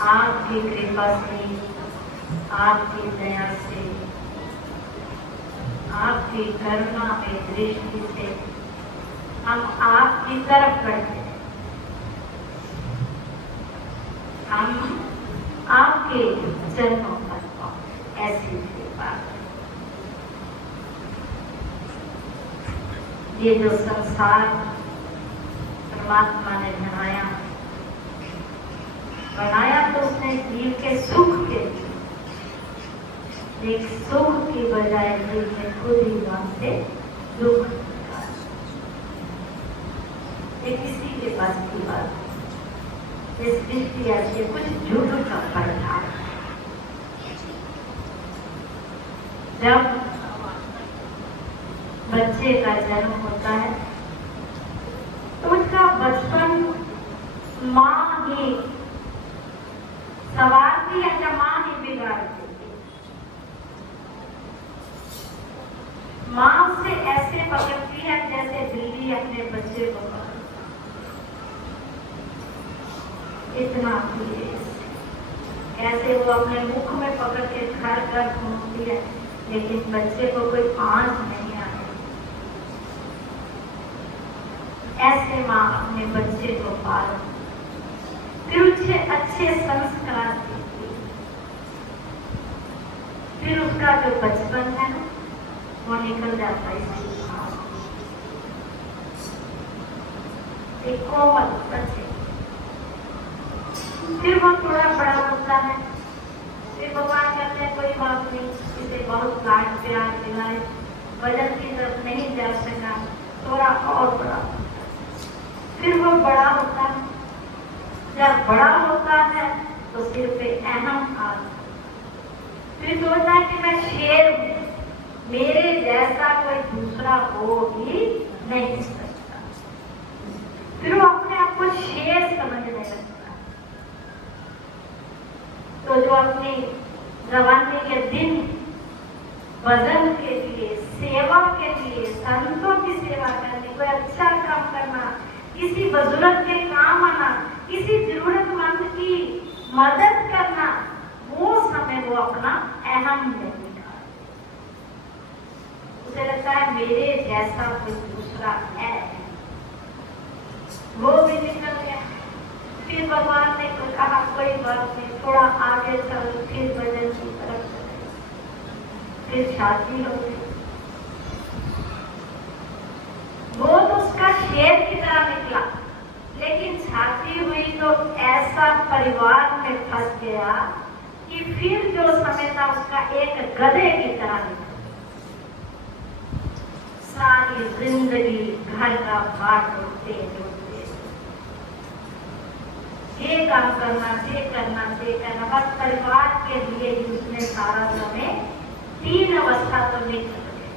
आपकी कृपा से, आपकी दया से, आपकी करुणा में दृष्टि से हम आपकी तरफ बढ़ते हैं। हम आपके चरणों पर पहुंचे, ऐसी कृपा। ये जो संसार परमात्मा ने बनाया तो उसने जीव के सुख के लिए, एक सुख की बजाय जीव ने खुद ही वहां से दुख निकाला। ये किसी के पास की बात नहीं। इस दृष्टि ऐसे कुछ झूठ का परिणाम। जब बच्चे का जन्म होता है तो उसका बचपन माँ ही सवारती है या माँ ही बिगाड़ देती है। माँ उसे ऐसे पकड़ती है जैसे बिल्ली अपने बच्चे को पकड़ती। इतना कैसे वो अपने मुख में पकड़ के घर घर घूमती है, लेकिन बच्चे को कोई आंच नहीं आती। ऐसे माँ अपने बच्चे को पालती, फिर उसे अच्छे संस्कार देती, फिर उसका जो बचपन है वो निकल जाता है एक कोमल बच्चे। फिर वो थोड़ा बड़ा होता है, फिर भगवान कहते हैं कोई बात नहीं, इसे बहुत लाड प्यार दिलाए, वजन की तरफ नहीं जा सका, थोड़ा और बड़ा। फिर वो बड़ा होता है, जब बड़ा होता है तो सिर पे अहम आता, फिर सोचता है कि मैं शेर हूं, मेरे जैसा कोई दूसरा हो ही नहीं सकता। फिर वो अपने आप को शेर समझने लगता। तो जो अपनी जवानी के दिन भजन के लिए, सेवा के लिए, संतों की सेवा करने, कोई अच्छा काम करना, किसी बुजुर्ग के काम आना, किसी जरूरतमंद की मदद करना, वो समय वो अपना अहम नहीं निकाल। उसे लगता है मेरे जैसा कोई दूसरा है, वो भी निकल गया। फिर भगवान ने कहा कोई बात नहीं, थोड़ा आगे चलो, फिर भजन की तरफ चले। फिर शादी हो गई। वो तो उसका शेर की तरह निकला, लेकिन शादी हुई तो ऐसा परिवार में फंस गया कि फिर जो समय था उसका एक गधे की तरह निकला। सारी जिंदगी घर का भार ढोते ढोते, ये काम करना, ये करना, ये करना, बस परिवार के लिए ही उसने सारा समय 3 अवस्था तो निकल गए।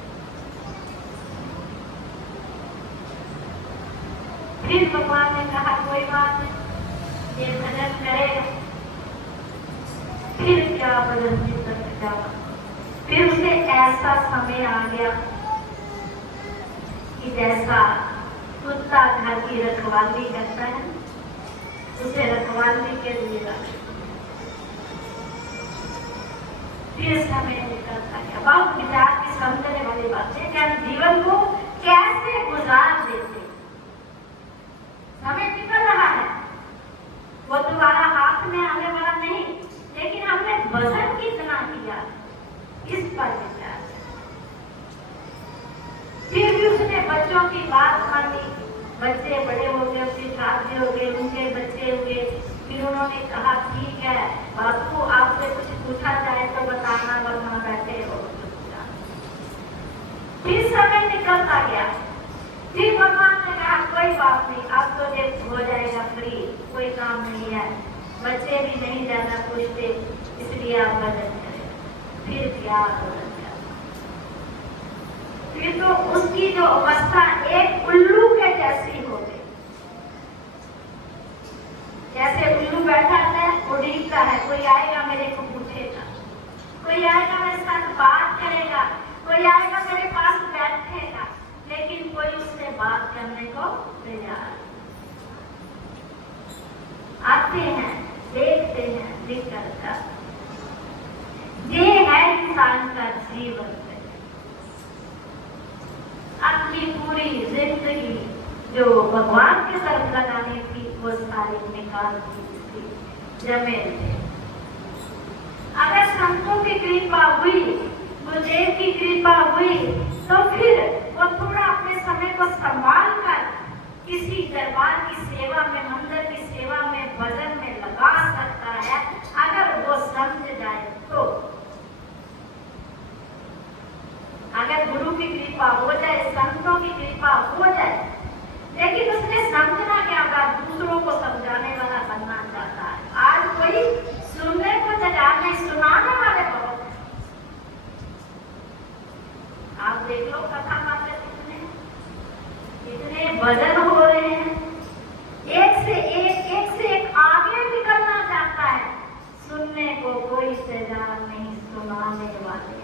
फिर भगवान ने कहा कोई बात नहीं, ये भजन करेगा। फिर क्या भजन की तरफ जाना। फिर उसे ऐसा समय आ गया कि जैसा कुत्ता घर की रखवाली करता है, उसे रखवाली के लिए रख। फिर समय निकलता गया। बहुत विचार की समझने वाली बात है कि हम जीवन को कैसे गुजार देते। समय निकल रहा है, वो दोबारा हाथ में आने वाला नहीं, लेकिन हमने भजन कितना किया इस पर विचार। फिर भी उसने बच्चों की बात मानी। बच्चे बड़े हो गए, उसकी शादी हो गई, उनके बच्चे हुए। फिर उन्होंने कहा ठीक है बापू, आपसे कुछ पूछा जाए तो बताना, वरना बैठे हो। फिर समय निकलता गया। फिर भगवान ने कहा कोई बात नहीं, अब तो ये हो जाएगा फ्री, कोई काम नहीं है, बच्चे भी नहीं ज्यादा पूछते, इसलिए आप भजन करें। फिर क्या भजन किया। फिर तो उसकी जो अवस्था एक उल्लू के जैसी हो गई। जैसे उल्लू बैठा है, उड़ीता है, कोई आएगा मेरे को पूछेगा, कोई आएगा मेरे साथ बात करेगा, कोई आएगा मेरे पास बैठेगा, लेकिन कोई उससे बात करने को तैयार। आते हैं, देखते हैं, निकल कर। ये है इंसान का जीवन। अपनी पूरी जिंदगी जो भगवान की तरफ लगानी थी, वो सारी निकाल दी जमे थे। अगर संतों की कृपा हुई, गुरुदेव की कृपा हुई, तो फिर वो थोड़ा अपने समय को संभाल कर किसी दरबार की सेवा में, मंदिर की सेवा में, भजन में लगा सकता है, अगर वो समझ जाए तो। अगर गुरु की कृपा हो जाए, संतों की कृपा हो जाए, लेकिन उसने समझना क्या होगा, दूसरों को समझाने वाला बनना चाहता है। आज कोई सुनने को तैयार नहीं, सुनाने वाले बहुत हैं। आप देख लो कथा मात्र कितने भजन हो रहे हैं, एक से एक आगे निकलना चाहता है, सुनने को कोई तैयार नहीं, सुनाने वाले।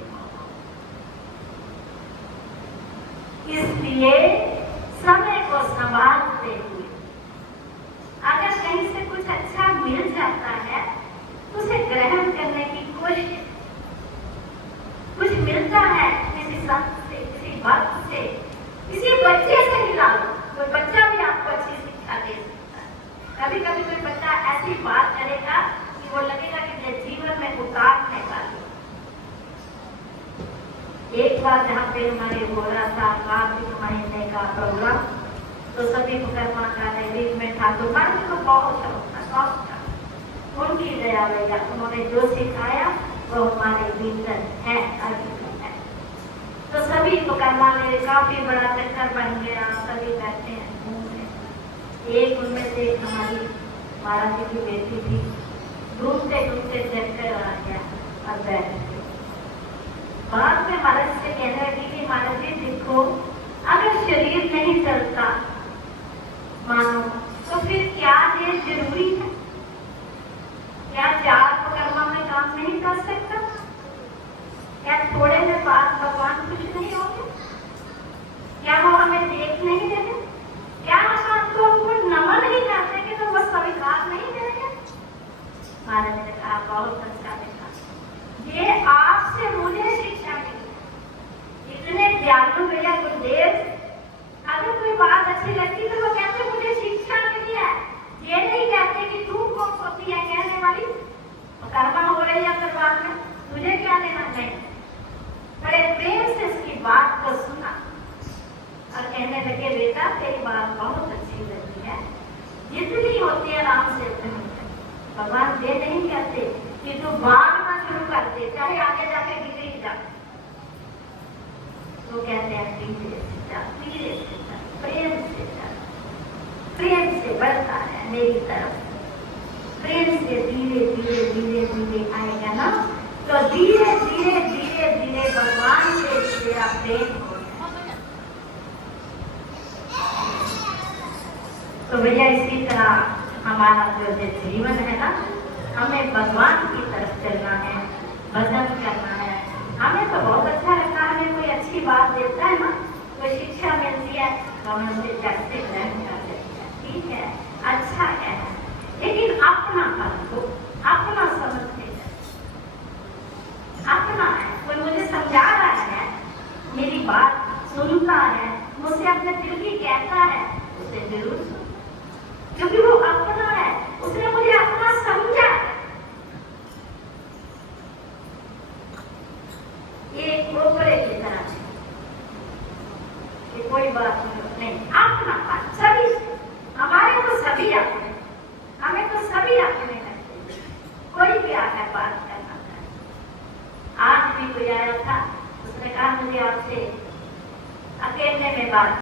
इसलिए समय को संभालते हुए अगर कहीं से कुछ अच्छा मिल जाता है तो उसे ग्रहण करने की कोशिश। कुछ मिलता है किसी संत से, किसी भक्त से, किसी बच्चे से मिला, कोई बच्चा भी आपको अच्छी शिक्षा दे सकता है। कभी कभी कोई बच्चा ऐसी बात करेगा कि वो लगेगा कि जीवन में उतारने वाली। एक बार जहाँ पे हमारे हो रहा था कार्तिक महीने का प्रोग्राम, तो सभी मुकरमा का नैवेद्य में था, तो मन को बहुत शौक था। उनकी दया भैया, उन्होंने जो सिखाया वो हमारे भीतर है, अभी है। तो सभी मुकरमा में काफी बड़ा चक्कर बन गया, सभी बैठे हैं घूम रहे। एक उनमें से एक हमारी महाराज जी की बेटी थी, घूमते घूमते चक्कर आ गया और बैठ गई। बाद में महाराज से कहने लगी कि महाराज जी देखो, अगर शरीर नहीं चलता मानो, तो फिर क्या ये जरूरी है? क्या 4 मुकरमा में काम नहीं कर सकता? क्या थोड़े में बात बेटा तेरी बात बहुत अच्छी लगी है, जितनी होती है आराम से उतनी होती है। भगवान ये नहीं कहते कि तू भागना शुरू कर दे, चाहे आगे जाके गिर ही जा। वो कहते हैं धीरे से जा, धीरे से जा, प्रेम से जा, प्रेम से बढ़ता है मेरी तरफ, प्रेम से धीरे धीरे धीरे धीरे आएगा ना, तो धीरे धीरे धीरे धीरे भगवान से तेरा प्रेम हो। तो भैया इसी तरह हमारा जो जीवन है ना, हमें भगवान की तरफ चलना है, भजन करना है। हमें तो बहुत अच्छा लगता है, हमें कोई अच्छी बात देता है ना, कोई शिक्षा मिलती है तो हमें उसे झट से ग्रहण कर देते हैं, ठीक है, अच्छा है, लेकिन अपना मन को अपना समझते हैं, अपना है। कोई मुझे समझा रहा है, मेरी बात सुनता है, मुझसे अपने दिल की कहता है, उसे जरूर सुनो, क्योंकि वो अपना है, उसने मुझे अपना समझा है। ये कोपरे की तरह है कि कोई बात नहीं, अपना बात सभी, हमारे तो सभी अपने, हमें तो सभी अपने लगते, कोई भी आकर बात करना था। आज भी कोई आया था, उसने कहा मुझे आपसे अकेले में बात